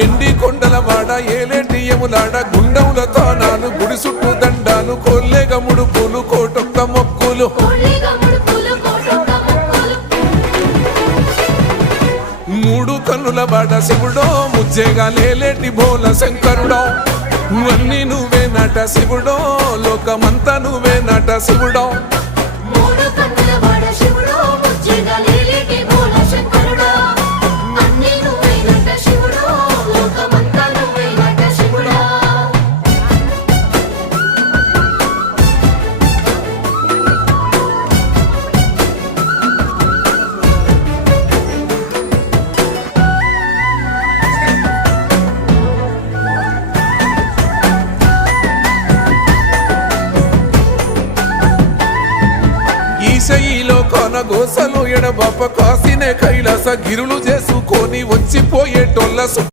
ఎండి కొండల వాడ ఏలేటి యములాడ గుండముల తానాలు గుడి చుట్టూ దండాలు కొల్లేగ ముడుపులు కోటొక్క మొక్కులు మూడు కన్నుల వాడ శివుడో ముజ్జేగా లేలేటి బోల శంకరుడో అన్నీ నువ్వే నట శివుడో లోకమంతా నువ్వే నట శివుడో ఈశయిలో కొనగోసలు ఎడబాప కాసినే కైలాస గిరులు చేసుకొని వచ్చిపోయేటోళ్ళ